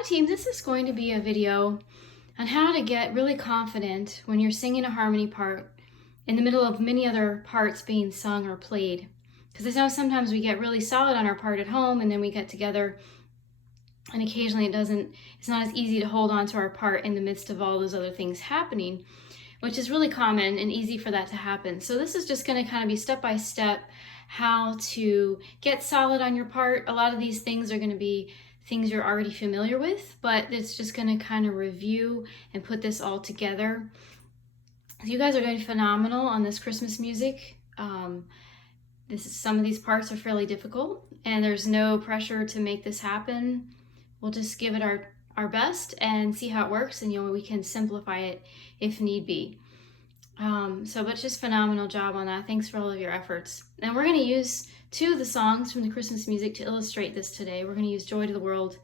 Hi team, this is going to be a video on how to get really confident when you're singing a harmony part in the middle of many other parts being sung or played. Because I know sometimes we get really solid on our part at home and then we get together and occasionally it's not as easy to hold on to our part in the midst of all those other things happening, which is really common and easy for that to happen. So this is just going to kind of be step by step how to get solid on your part. A lot of these things are going to be things you're already familiar with, but it's just going to kind of review and put this all together. You guys are doing phenomenal on this Christmas music. Some of these parts are fairly difficult and there's no pressure to make this happen. We'll just give it our best and see how it works, and we can simplify it if need be. But just phenomenal job on that. Thanks for all of your efforts. And we're going to use two of the songs from the Christmas music to illustrate this today. We're going to use Joy to the World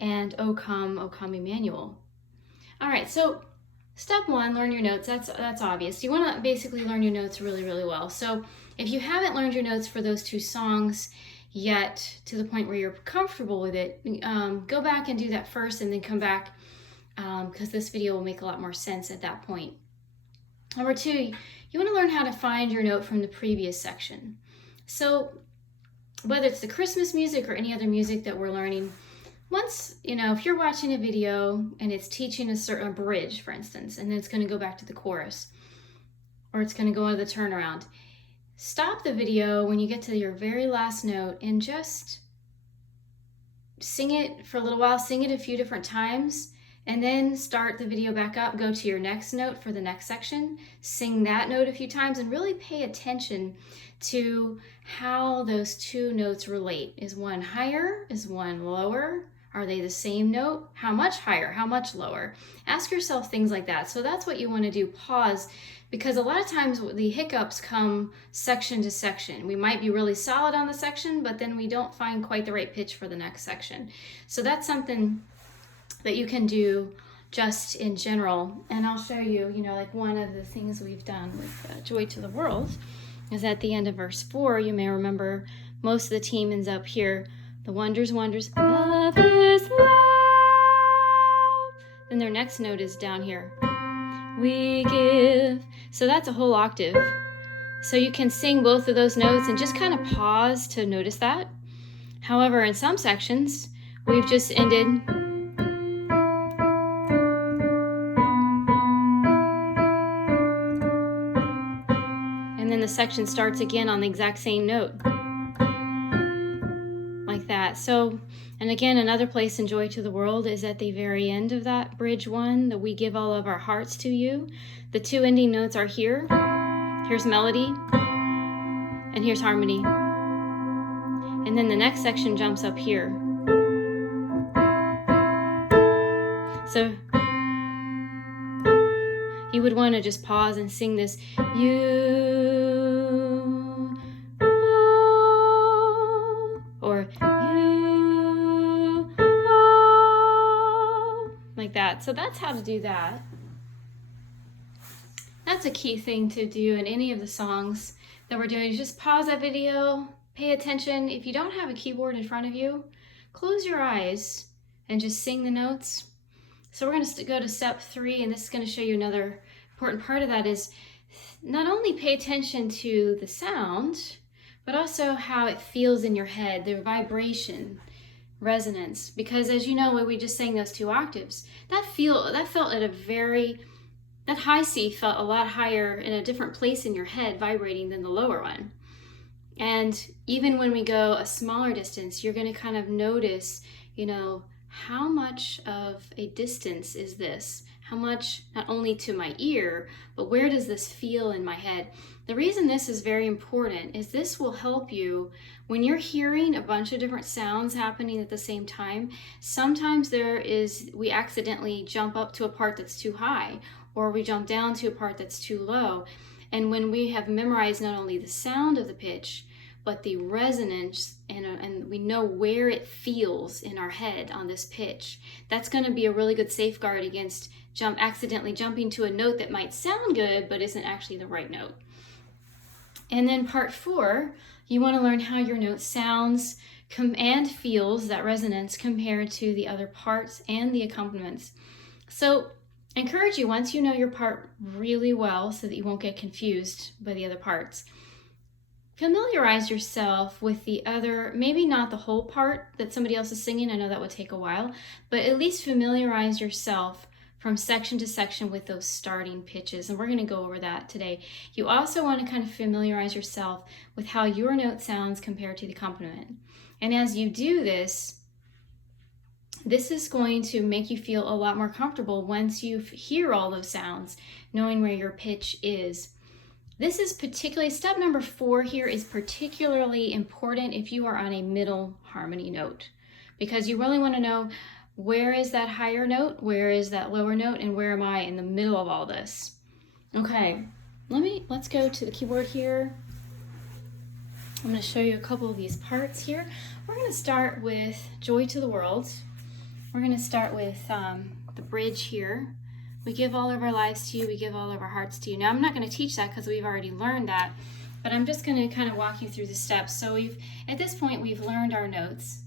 and O Come, Emmanuel. All right, so step one, learn your notes. That's obvious. You want to basically learn your notes really, really well. So if you haven't learned your notes for those two songs yet to the point where you're comfortable with it, go back and do that first and then come back because this video will make a lot more sense at that point. Number two, you want to learn how to find your note from the previous section. So whether it's the Christmas music or any other music that we're learning, if you're watching a video and it's teaching a certain bridge, for instance, and then it's going to go back to the chorus, or it's going to go to the turnaround, stop the video when you get to your very last note and just sing it for a little while, sing it a few different times, and then start the video back up, go to your next note for the next section, sing that note a few times, and really pay attention to how those two notes relate. Is one higher? Is one lower? Are they the same note? How much higher? How much lower? Ask yourself things like that. So that's what you want to do. Pause, because a lot of times the hiccups come section to section. We might be really solid on the section, but then we don't find quite the right pitch for the next section. So that's something that you can do just in general. And I'll show you, like one of the things we've done with Joy to the World is at the end of verse 4, you may remember most of the team ends up here. The wonders of his love. Then their next note is down here. We give. So that's a whole octave. So you can sing both of those notes and just kind of pause to notice that. However, in some sections, we've just ended. And then the section starts again on the exact same note. Like that. So, and again, another place in Joy to the World is at the very end of that bridge one, that we give all of our hearts to you. The two ending notes are here. Here's melody, and here's harmony. And then the next section jumps up here. So you would want to just pause and sing this. Or like that. So that's how to do that. That's a key thing to do in any of the songs that we're doing. Is just pause that video, pay attention. If you don't have a keyboard in front of you, close your eyes and just sing the notes. So we're going to go to step 3, and this is going to show you another important part of that is not only pay attention to the sound, but also how it feels in your head, the vibration, resonance. Because as you know, when we just sang those 2 octaves, that felt at that high C felt a lot higher in a different place in your head vibrating than the lower one. And even when we go a smaller distance, you're going to kind of notice, how much of a distance is this? How much, not only to my ear, but where does this feel in my head? The reason this is very important is this will help you when you're hearing a bunch of different sounds happening at the same time. Sometimes we accidentally jump up to a part that's too high, or we jump down to a part that's too low. And when we have memorized not only the sound of the pitch, but the resonance, and we know where it feels in our head on this pitch, that's going to be a really good safeguard against accidentally jumping to a note that might sound good, but isn't actually the right note. And then part 4, you want to learn how your note sounds and feels, that resonance, compared to the other parts and the accompaniments. So I encourage you, once you know your part really well so that you won't get confused by the other parts, familiarize yourself with the other, maybe not the whole part that somebody else is singing, I know that would take a while, but at least familiarize yourself from section to section with those starting pitches, and we're going to go over that today. You also want to kind of familiarize yourself with how your note sounds compared to the accompaniment. And as you do this, this is going to make you feel a lot more comfortable once you hear all those sounds, knowing where your pitch is. This is particularly, step number 4 here is particularly important if you are on a middle harmony note, because you really want to know, where is that higher note, where is that lower note, and where am I in the middle of all this? Okay, let's go to the keyboard here. I'm going to show you a couple of these parts here. We're going to start with Joy to the World. We're going to start with the bridge here. We give all of our lives to you, we give all of our hearts to you. Now I'm not going to teach that because we've already learned that, but I'm just going to kind of walk you through the steps. So at this point we've learned our notes,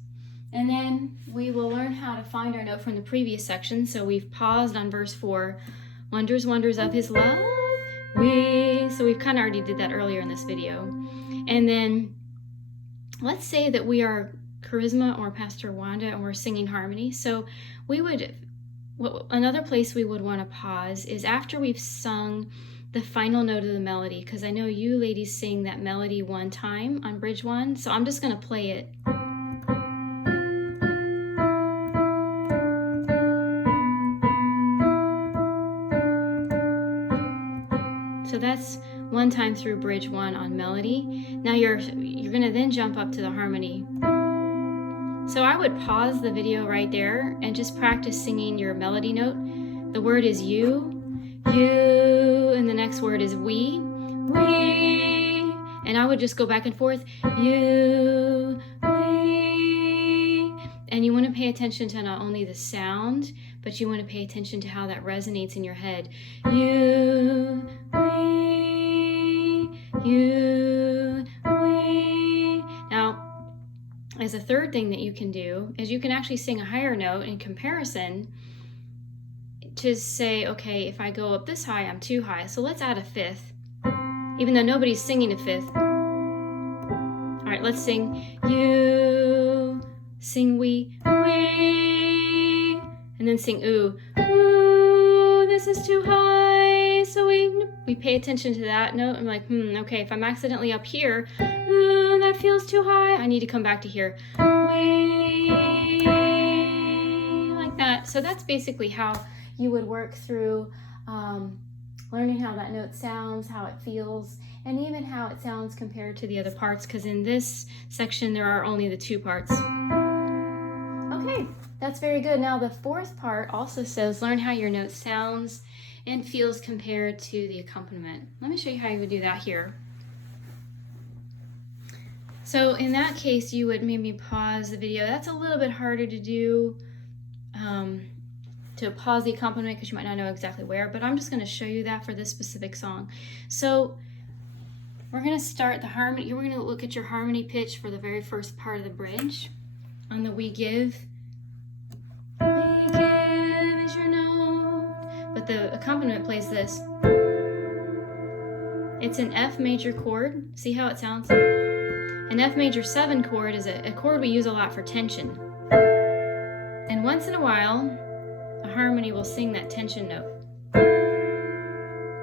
and then we will learn how to find our note from the previous section. So we've paused on verse 4, wonders, wonders of his love. So we've kind of already did that earlier in this video. And then let's say that we are Charisma or Pastor Wanda and we're singing harmony. So another place we would want to pause is after we've sung the final note of the melody, because I know you ladies sing that melody one time on bridge 1, so I'm just going to play it. So that's one time through bridge 1 on melody. Now you're going to then jump up to the harmony. So I would pause the video right there and just practice singing your melody note. The word is you, and the next word is we, and I would just go back and forth, you, we, and you want to pay attention to not only the sound, but you want to pay attention to how that resonates in your head. You, we, you, we. Now, as a third thing that you can do is you can actually sing a higher note in comparison to say, okay, if I go up this high, I'm too high, so let's add a 5th, even though nobody's singing a 5th. All right, let's sing you, sing we, and then sing ooh, this is too high. So we pay attention to that note. I'm like, okay, if I'm accidentally up here, that feels too high, I need to come back to here. Like that. So that's basically how you would work through learning how that note sounds, how it feels, and even how it sounds compared to the other parts, because in this section there are only the 2 parts. Okay, that's very good. Now the 4th part also says learn how your note sounds and feels compared to the accompaniment. Let me show you how you would do that here. So in that case, you would maybe pause the video. That's a little bit harder to do, to pause the accompaniment, because you might not know exactly where, but I'm just going to show you that for this specific song. So we're going to start the harmony. You're going to look at your harmony pitch for the very first part of the bridge. On the we give is your note, but the accompaniment plays this. It's an F major chord. See how it sounds? An F major 7 chord is a chord we use a lot for tension. And once in a while, a harmony will sing that tension note.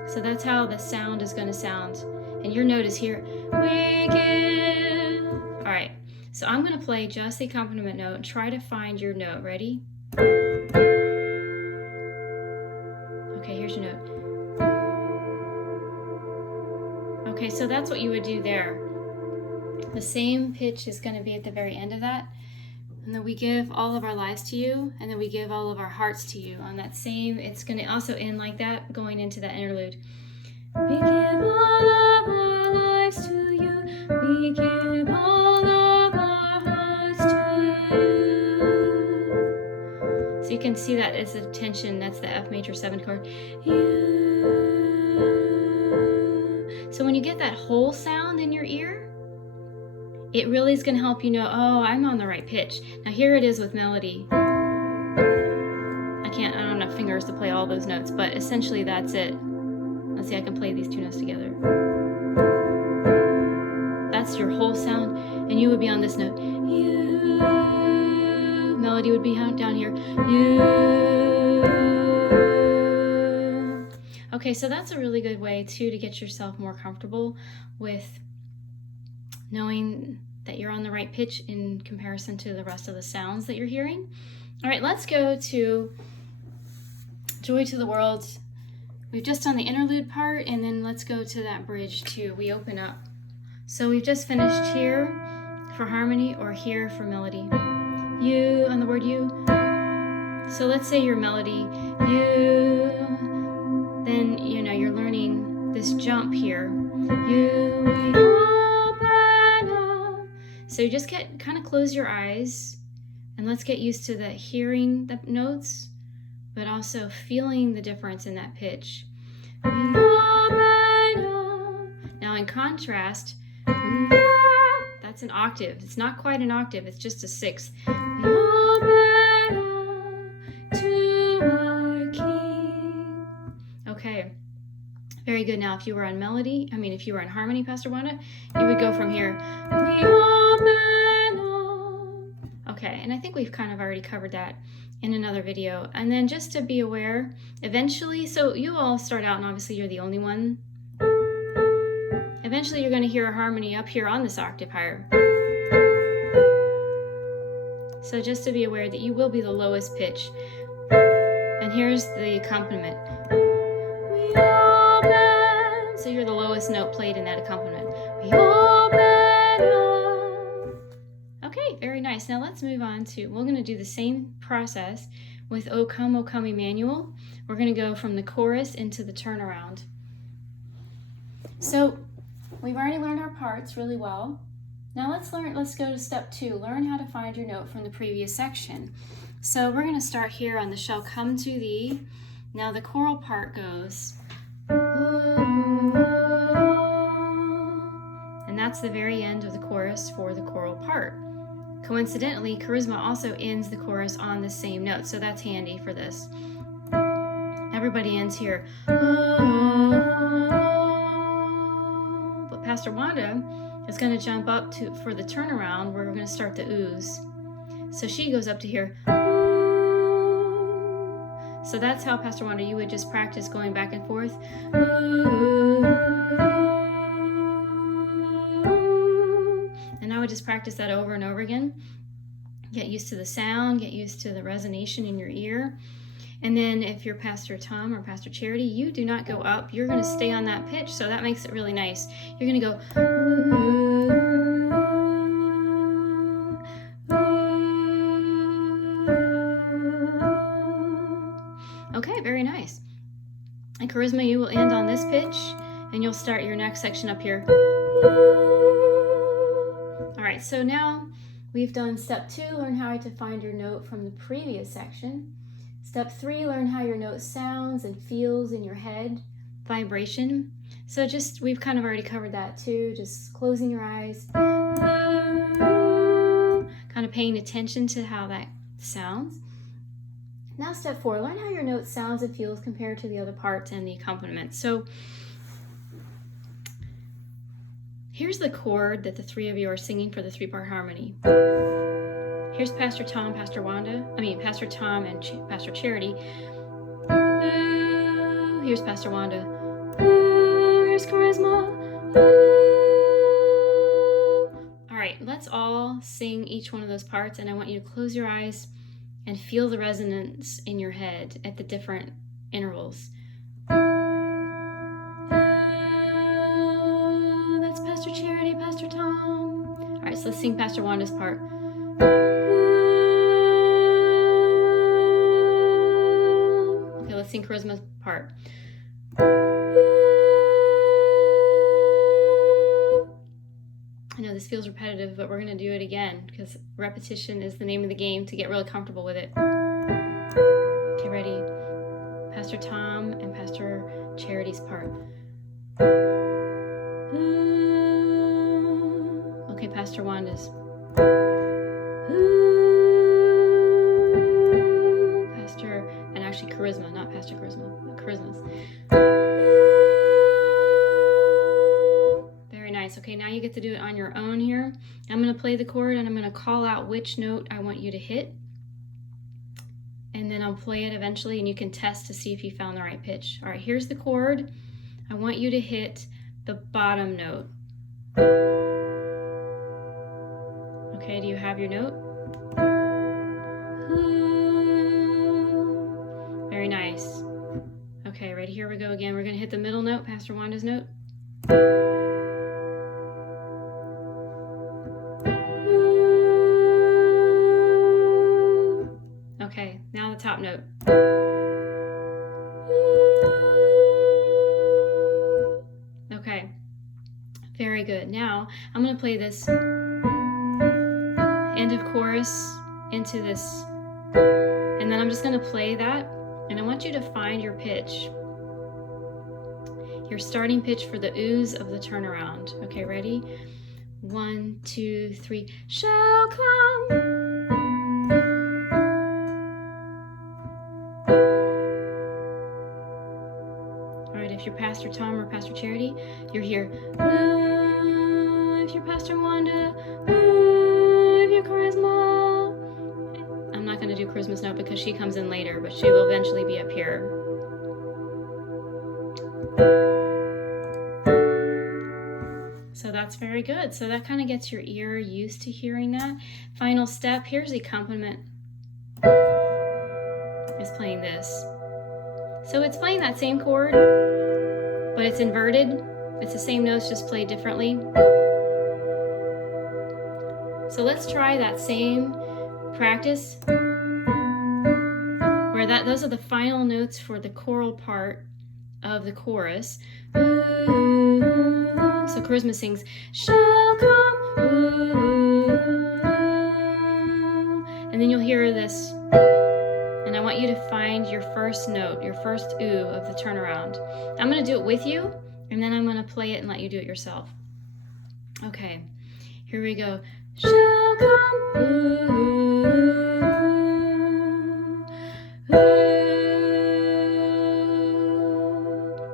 So that's how the sound is going to sound. And your note is here. We give. All right. So I'm going to play just the accompaniment note and try to find your note. Ready? Okay, here's your note. Okay, so that's what you would do there. The same pitch is going to be at the very end of that. And then we give all of our lives to you, and then we give all of our hearts to you. On that same, it's going to also end like that, going into that interlude. We give all of our lives to you. We give all of our hearts to you. So you can see that it's a tension. That's the F major 7 chord. You. So when you get that whole sound in your ear, it really is going to help you know, oh, I'm on the right pitch. Now here it is with melody. I don't have enough fingers to play all those notes, but essentially that's it. Let's see, I can play these two notes together. That's your whole sound, and you would be on this note. You. Melody would be down here. You. Okay, so that's a really good way too to get yourself more comfortable with knowing that you're on the right pitch in comparison to the rest of the sounds that you're hearing. All right, let's go to Joy to the World. We've just done the interlude part, and then let's go to that bridge too. We open up. So we've just finished here for harmony or here for melody. You, on the word you. So let's say your melody, you, then you're learning this jump here. You, we open up. So you just kind of close your eyes, and let's get used to hearing the notes, but also feeling the difference in that pitch. We open up. Now in contrast, that's an octave. It's not quite an octave, it's just a sixth. We open up to our King. Okay, very good. Now if you were on melody, if you were on harmony, Pastor Wanda, you would go from here. We open up. Okay, and I think we've kind of already covered that in another video. And then just to be aware, eventually, so you all start out and obviously you're the only one. Eventually you're going to hear a harmony up here on this octave higher. So just to be aware that you will be the lowest pitch. And here's the accompaniment. We open. So you're the lowest note played in that accompaniment. We open up. Okay, very nice. Now let's move on to, we're going to do the same process with O Come, Emmanuel. We're going to go from the chorus into the turnaround. So we've already learned our parts really well. Now let's go to step 2, learn how to find your note from the previous section. So we're going to start here on the shall come to thee. Now the choral part goes, and that's the very end of the chorus for the choral part. Coincidentally, Charisma also ends the chorus on the same note, so that's handy for this. Everybody ends here. But Pastor Wanda is going to jump up for the turnaround where we're going to start the oohs. So she goes up to here. So that's how, Pastor Wanda, you would just practice going back and forth. And I would just practice that over and over again. Get used to the sound, get used to the resonation in your ear. And then if you're Pastor Tom or Pastor Charity, you do not go up. You're going to stay on that pitch, so that makes it really nice. You're going to go. Okay, very nice. And Charisma, you will end on this pitch, and you'll start your next section up here. All right, so now we've done step 2, learn how to find your note from the previous section. Step 3, learn how your note sounds and feels in your head, vibration. So we've kind of already covered that too, just closing your eyes, kind of paying attention to how that sounds. Now step 4, learn how your note sounds and feels compared to the other parts and the accompaniment. So here's the chord that the 3 of you are singing for the 3-part harmony. Here's Pastor Tom, Pastor Tom and Pastor Charity. Ooh, here's Pastor Wanda. Ooh, here's Charisma. Ooh. All right, let's all sing each one of those parts, and I want you to close your eyes and feel the resonance in your head at the different intervals. Ooh, that's Pastor Charity, Pastor Tom. All right, so let's sing Pastor Wanda's part. Okay, let's sing Charisma's part. I know this feels repetitive, but we're going to do it again because repetition is the name of the game to get really comfortable with it. Okay, ready? Pastor Tom and Pastor Charity's part. Okay, Pastor Wanda's. Pastor, and actually Charisma, not Pastor Charisma, but Charisma's. Very nice. Okay, now you get to do it on your own here. I'm going to play the chord and I'm going to call out which note I want you to hit. And then I'll play it eventually and you can test to see if you found the right pitch. All right, here's the chord. I want you to hit the bottom note. Okay, do you have your note? Very nice. Okay, ready? Here we go again. We're going to hit the middle note, Pastor Wanda's note. Okay, now the top note. Okay, very good. Now I'm going to play this end of chorus into this, and then I'm just going to play that, and I want you to find your pitch, your starting pitch for the ooze of the turnaround. Okay, ready? 1, 2, 3. Shall come. All right, if you're Pastor Tom or Pastor Charity, you're here. If you're Pastor Wanda, if you're Charisma. I'm not going to do Charisma's note because she comes in later, but she will eventually be up here. So that's very good. So that kind of gets your ear used to hearing that. Final step, here's the accompaniment. Is playing this. So it's playing that same chord, but it's inverted. It's the same notes, just played differently. So let's try that same practice where those are the final notes for the choral part of the chorus. So Charisma sings, shall come, and then you'll hear this, and I want you to find your first note, your first ooh of the turnaround. I'm going to do it with you, and then I'm going to play it and let you do it yourself. Okay, here we go. Shall come,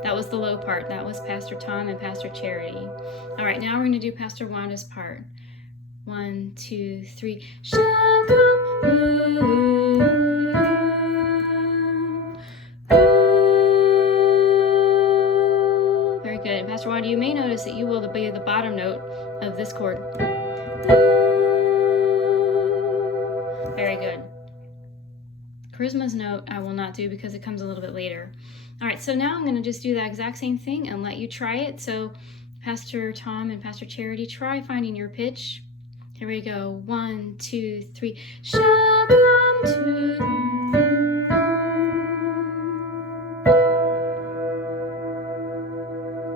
That was the low part. That was Pastor Tom and Pastor Charity. All right, now we're going to do Pastor Wanda's part. 1, 2, 3. Shall come. Very good. Pastor Wanda, you may notice that you will be the bottom note of this chord. Very good. Charisma's note I will not do because it comes a little bit later. All right, so now I'm going to just do that exact same thing and let you try it. So Pastor Tom and Pastor Charity, try finding your pitch. Here we go. 1, 2, 3. Shall come to.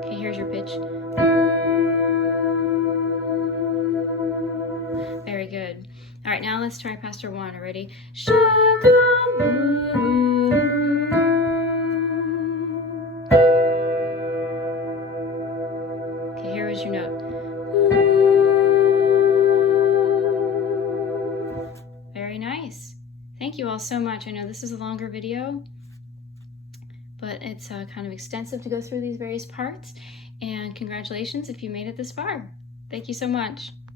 Okay, here's your pitch. Very good. All right, now let's try Pastor Wanda. Ready? Shall come. Okay, here is your note. Very nice. Thank you all so much. I know this is a longer video, but it's kind of extensive to go through these various parts. And congratulations if you made it this far. Thank you so much.